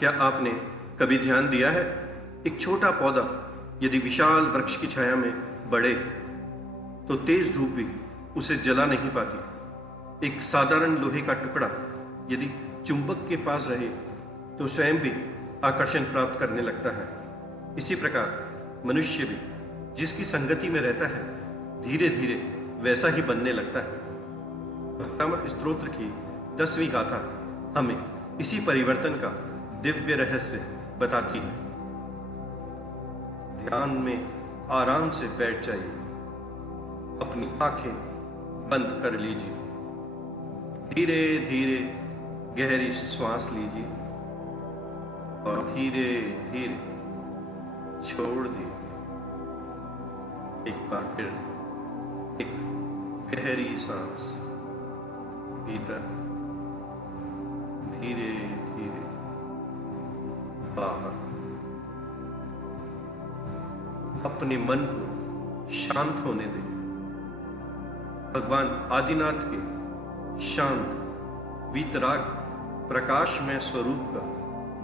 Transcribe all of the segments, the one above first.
क्या आपने कभी ध्यान दिया है, एक छोटा पौधा यदि विशाल वृक्ष की छाया में बढ़े तो तेज धूप भी उसे जला नहीं पाती। एक साधारण लोहे का टुकड़ा यदि चुंबक के पास रहे तो स्वयं भी आकर्षण प्राप्त करने लगता है। इसी प्रकार मनुष्य भी जिसकी संगति में रहता है धीरे धीरे वैसा ही बनने लगता है। भक्तामृत स्तोत्र की 10वीं गाथा हमें इसी परिवर्तन का दिव्य रहस्य बताती है। ध्यान में आराम से बैठ जाइए, अपनी आंखें बंद कर लीजिए, धीरे धीरे गहरी श्वास लीजिए और धीरे धीरे छोड़ दिए। एक बार फिर एक गहरी सांस भीतर, धीरे धीरे बाहर। अपने मन को शांत होने दें। भगवान आदिनाथ के शांत वीतराग प्रकाशमय स्वरूप का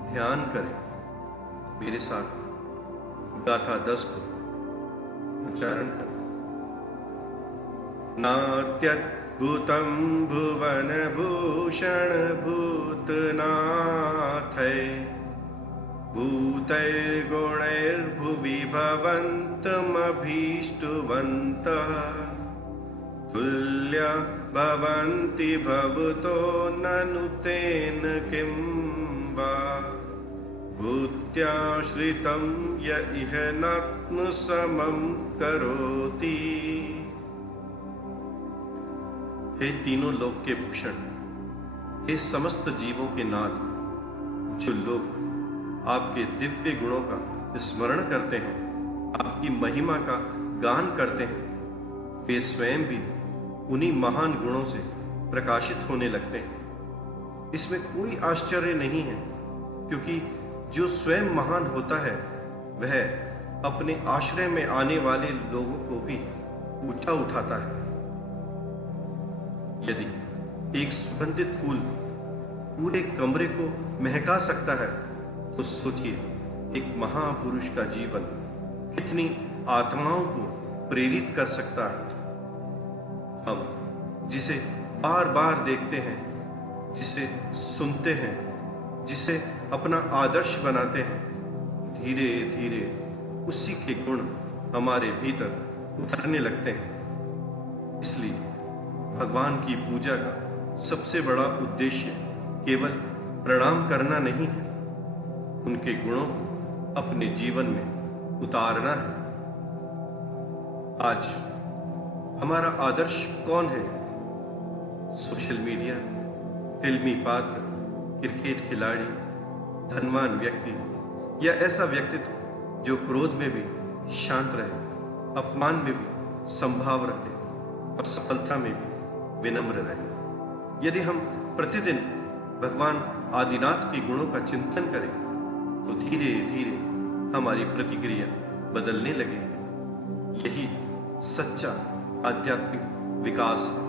ध्यान करें। मेरे साथ गाथा 10 को उच्चारण करें। नात्यद्भुतं भुवन भूषण भूतनाथै भूतैर्गुणैर्भुवि भवन्तमभीष्टवन्तः तुल्या भवन्ति भवतो ननु तेन किं वा भूत्याश्रितं य इह नात्मसमं करोति। हे तीनों लोक के भूषण, हे समस्त जीवों के नाथ, जो लोग आपके दिव्य गुणों का स्मरण करते हैं, आपकी महिमा का गान करते हैं, वे स्वयं भी उन्हीं महान गुणों से प्रकाशित होने लगते हैं। इसमें कोई आश्चर्य नहीं है, क्योंकि जो स्वयं महान होता है वह अपने आश्रय में आने वाले लोगों को भी ऊंचा उठाता है। यदि एक सुगंधित फूल पूरे कमरे को महका सकता है तो सोचिए एक महापुरुष का जीवन कितनी आत्माओं को प्रेरित कर सकता है। हम जिसे बार बार देखते हैं, जिसे सुनते हैं, जिसे अपना आदर्श बनाते हैं, धीरे धीरे उसी के गुण हमारे भीतर उतरने लगते हैं। इसलिए भगवान की पूजा का सबसे बड़ा उद्देश्य केवल प्रणाम करना नहीं है, उनके गुणों को अपने जीवन में उतारना है। आज हमारा आदर्श कौन है? सोशल मीडिया, फिल्मी पात्र, क्रिकेट खिलाड़ी, धनवान व्यक्ति या ऐसा व्यक्तित्व जो क्रोध में भी शांत रहे, अपमान में भी संभाव रखे और सफलता में भी विनम्र रहे। यदि हम प्रतिदिन भगवान आदिनाथ के गुणों का चिंतन करें तो धीरे धीरे हमारी प्रतिक्रिया बदलने लगेगी। यही सच्चा आध्यात्मिक विकास है।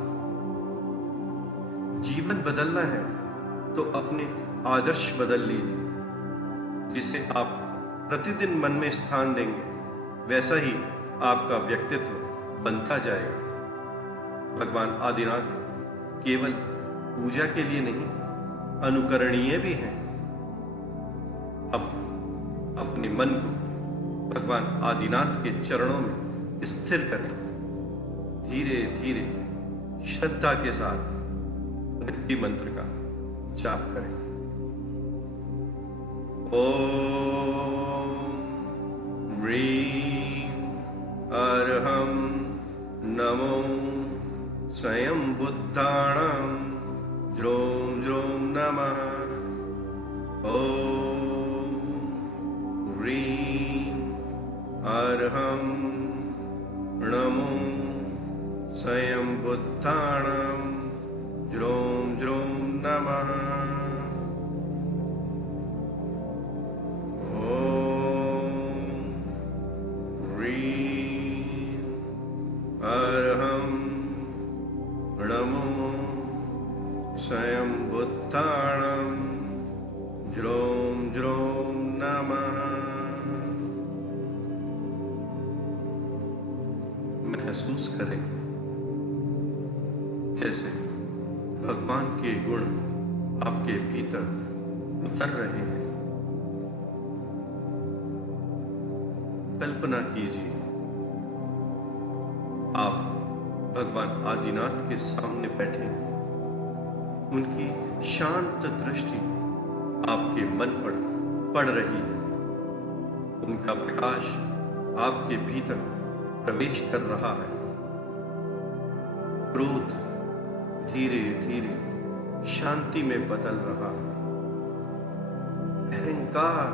जीवन बदलना है तो अपने आदर्श बदल लीजिए। जिसे आप प्रतिदिन मन में स्थान देंगे वैसा ही आपका व्यक्तित्व बनता जाएगा। भगवान आदिनाथ केवल पूजा के लिए नहीं, अनुकरणीय भी हैं। अब अपने मन को भगवान आदिनाथ के चरणों में स्थिर करें। धीरे धीरे श्रद्धा के साथ रिद्धि मंत्र का जाप करें। ओम ह्रीं अर्हं नमो स्वयं बुद्धाणां ज्रों ज्रों नमः। ओम ह्रीं अर्हं नमो स्वयं बुद्धाणां ज्रों ज्रों नमः। ओम ह्रीं अर्हं नमो स्वयं बुद्धाणां ज्रों ज्रों नमः। महसूस करें जैसे भगवान के गुण आपके भीतर उतर रहे हैं। कल्पना कीजिए आप भगवान आदिनाथ के सामने बैठे हैं। उनकी शांत दृष्टि आपके मन पर पड़ रही है। उनका प्रकाश आपके भीतर प्रवेश कर रहा है। क्रोध धीरे धीरे शांति में बदल रहा है। अहंकार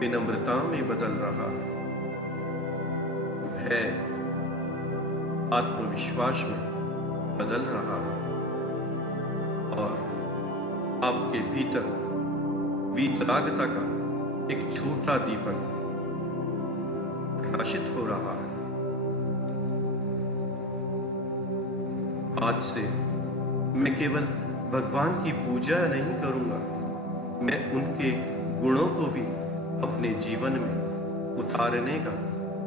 विनम्रता में बदल रहा है। भय आत्मविश्वास में बदल रहा है। और आपके भीतर वीतरागता का एक छोटा दीपक प्रकाशित हो रहा है। आज से मैं केवल भगवान की पूजा नहीं करूंगा, मैं उनके गुणों को भी अपने जीवन में उतारने का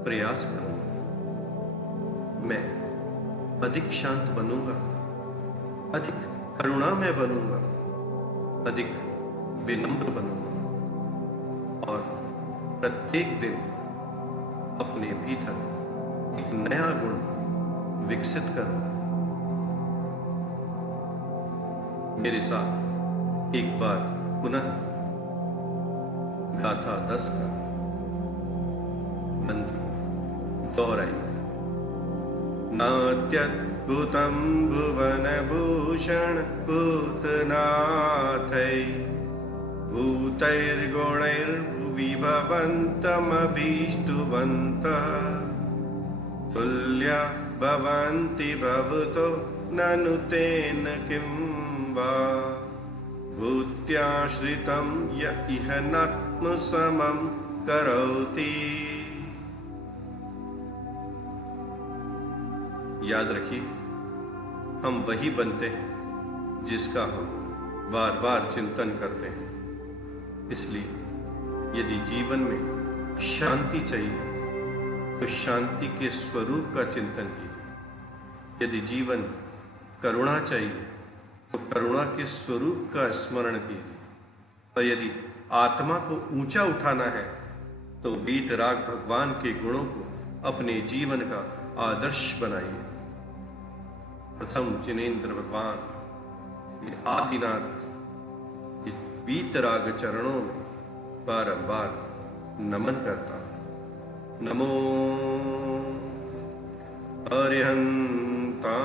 प्रयास करूंगा। मैं अधिक शांत बनूंगा, अधिक करुणामय बनूंगा, अधिक विनम्र बनूंगा और प्रत्येक दिन अपने भीतर एक नया गुण विकसित करूंगा। मेरे साथ एक बार पुनः गाथा 10 का मंत्र दोहराइए। नात्यद्भुतं भुवनभूषण भूतनाथै भूतैर्गुणैर्भुवि भवन्तमभीष्टुवन्तः तुल्या भवन्ति भवतो ननु तेन किं वा भूत्याश्रितं य इह नात्मसमं करोति। याद रखिए, हम वही बनते हैं जिसका हम बार बार चिंतन करते हैं। इसलिए यदि जीवन में शांति चाहिए तो शांति के स्वरूप का चिंतन कीजिए। यदि जीवन करुणा चाहिए तो करुणा के स्वरूप का स्मरण कीजिए। और यदि आत्मा को ऊंचा उठाना है तो वीतराग भगवान के गुणों को अपने जीवन का आदर्श बनाइए। प्रथम जिनेंद्र भगवान ये आदिनाथ ये वीतराग चरणों में बारंबार नमन करता। नमो अरिहंता